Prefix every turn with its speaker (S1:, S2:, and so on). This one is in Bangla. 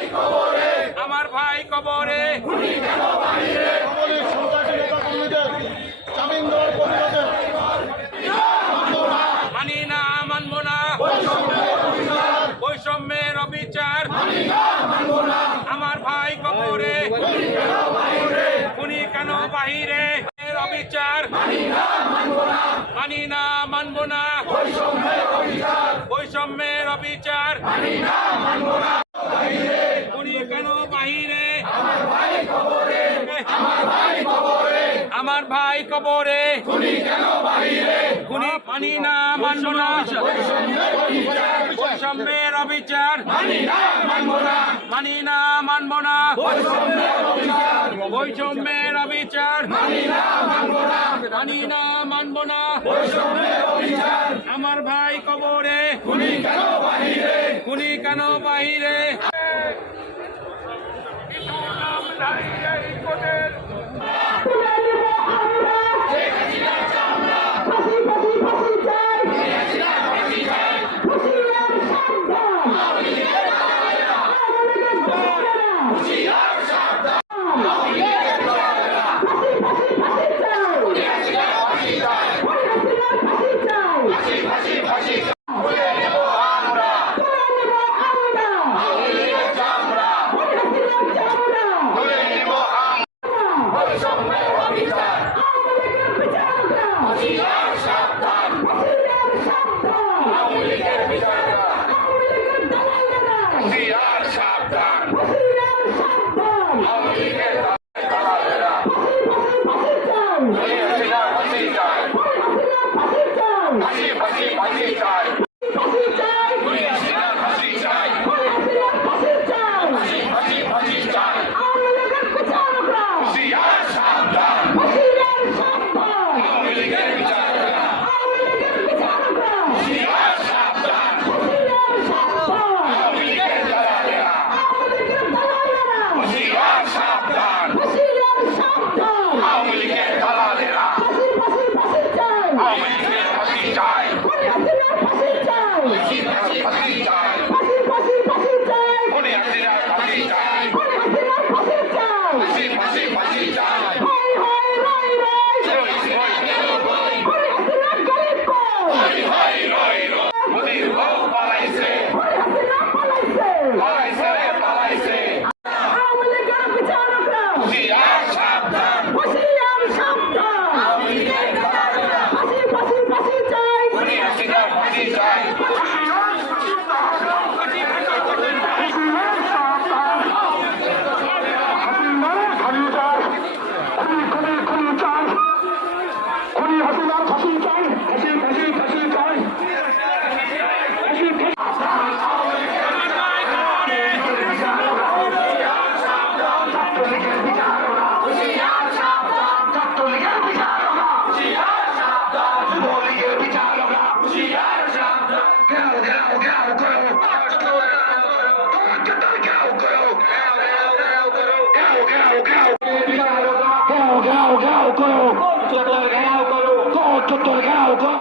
S1: আমার ভাই কবরে। মানি না, মানব না। বৈষম্যের অবিচার। আমার ভাই কবরে। উনি কেন বাহিরে? অবিচার। মানি না, মানব না। বৈষম্যের অবিচার। উনি কেন বাহিরে আমার ভাই কবরে। মানি না, মানব না। বৈষম্যের অবিচার। মানি না, মানব না। বৈষম্যের অবিচার। মানি না, মানব না। আমার ভাই কবরে। খুনি কেন বাহিরে? খুনি কেন বাহিরে liberdade. Happy time. ঘাও ঘাও করো চত্বর ঘাও করো চত্বর ঘাও করো